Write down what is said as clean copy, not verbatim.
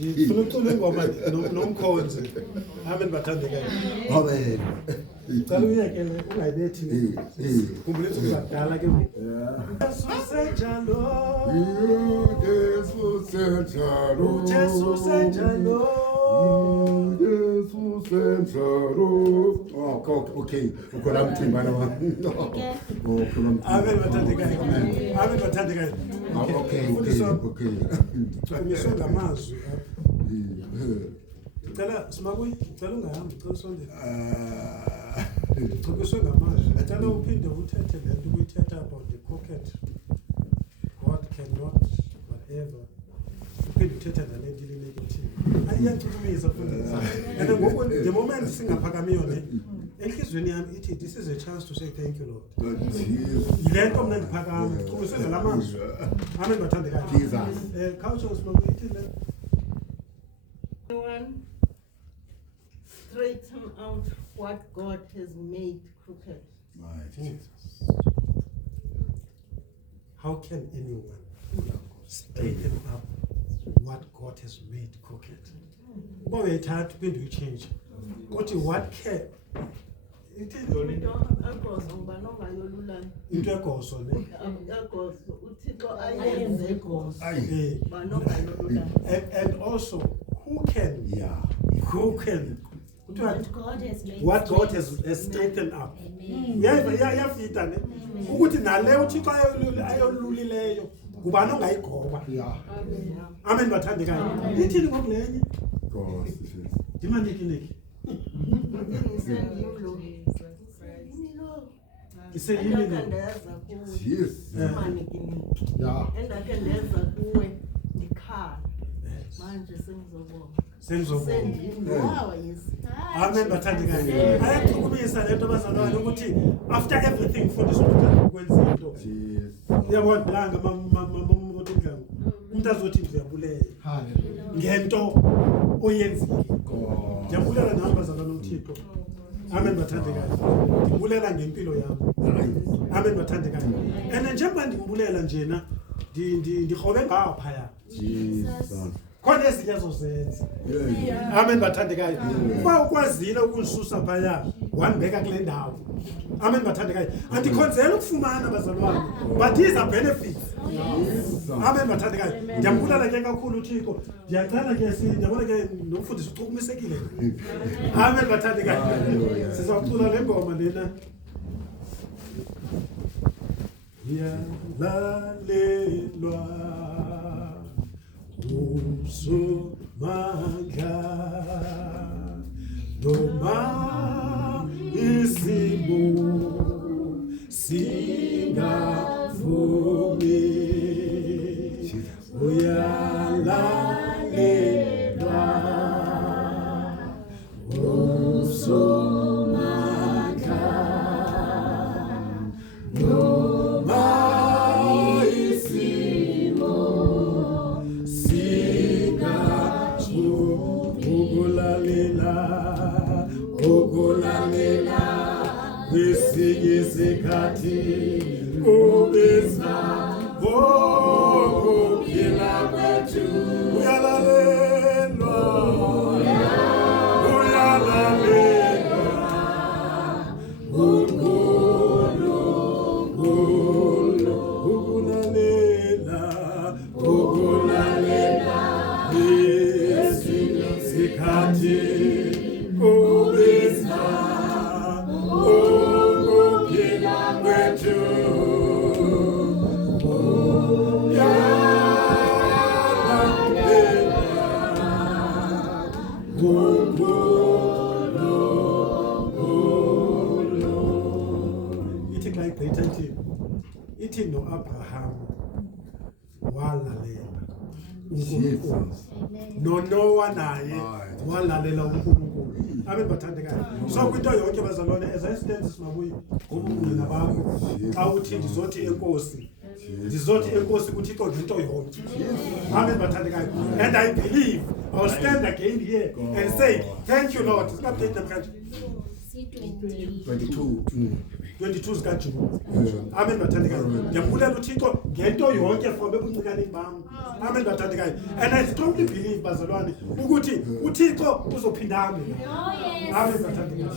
Ngifuna ucula ingoma nomkhonzi. Amen bathandekayo. Amen. Cala uyekele ungayibethi. Khumbula ukuthi uzakudala ke. Jesus senjalo. Jesus senjalo. Jesus senjalo. Oh, okay. Ukhona umthimbana wami. Amen bathandekayo. Amen bathandekayo. Okay. Kumiswe ngamazwi. Cala simakuyi, cala ungahambi, cala usondele. Kumiswe ngamazwi. Cala uphinde uthethe lento uyithetha about the pocket. God cannot whatever. Uphinde uthethe nalento negative. Ayiyachukumisa mfundisi. And ngoku the moment singaphakamiyo ne enhlizweni yami ithi this is a chance to say thank you Lord. Yilento mina ndiphakama. Kumiswe ngalamazwi. Amen bathandekayo. Jesus. Culture simakuyi ithi le. Straighten out what God has made crooked. My Jesus. How can anyone straighten up what God has made crooked? But we had to do change. What can it is only into a cause on it. And also, who can what God has straightened up? Yeah, fitane. Ukuthi nale uThixo ayolulileyo kubani ongayigoba. Amen bathandekayo. Ithini ngokulenye? God. Dimaniki. Iseyini lo. Yes. Yeah. Endake ndeza kuwe ndikhala. Manje sengizobonga. Wow, yes. Amen bathandekayo. Ayachukumisa lento bazalwane ukuthi after everything mfundisi ukuthi ukwenza into. Uyabona langa mama umuntu azothi ngiyabulela. Ngento oyenzile. Ngiyabulela nawe bazalwane uThixo. Amen bathandekayo. Ngibulela ngempilo yami. Amen bathandekayo. And njengoba ngibulela njena ndihobe ngaphaya. Jesus. Khona ezinye zozenza. Amen bathandekayo. Uma ukwazile ukunisusa phaya wanibeka kule ndawo. Amen bathandekayo. Andikhonzela ukufumana bazalwane. But these are benefits. Amen bathandekayo. Ngiyambulala ke kakhulu uThixo. Ndiyacela ke ndiyabona ke nomfundisi uchukumisekile. Amen bathandekayo. Sizocula le ngoma lena. Yalalelwa Usumanga Noma Isimu Singavumi Uyalalelwa Usumanga Noma Ukulalela kwisikhathi ubisa ukuphila kwethu uyalalelwa ukulalela kwisikhathi ithi no Abraham walalela uNkulunkulu no Noah naye walalela uNkulunkulu. Amen bathandekayo. So kwinto yonke bazalwane as I stand simabuyi ubungqina bakho xa uthi ndizothi enkosi kuThixo ngento yonke. Amen bathandekayo. And I believe I'll stand again here and say thank you Lord. 22. 22 zikaJuni. Amen bathandekayo. Ngiyambulela uThixo ngento yonke from ebuncinane bami. Amen bathandekayo. And I strongly believe bazalwane ukuthi uThixo uzophinda amina. Amen bathandekayo.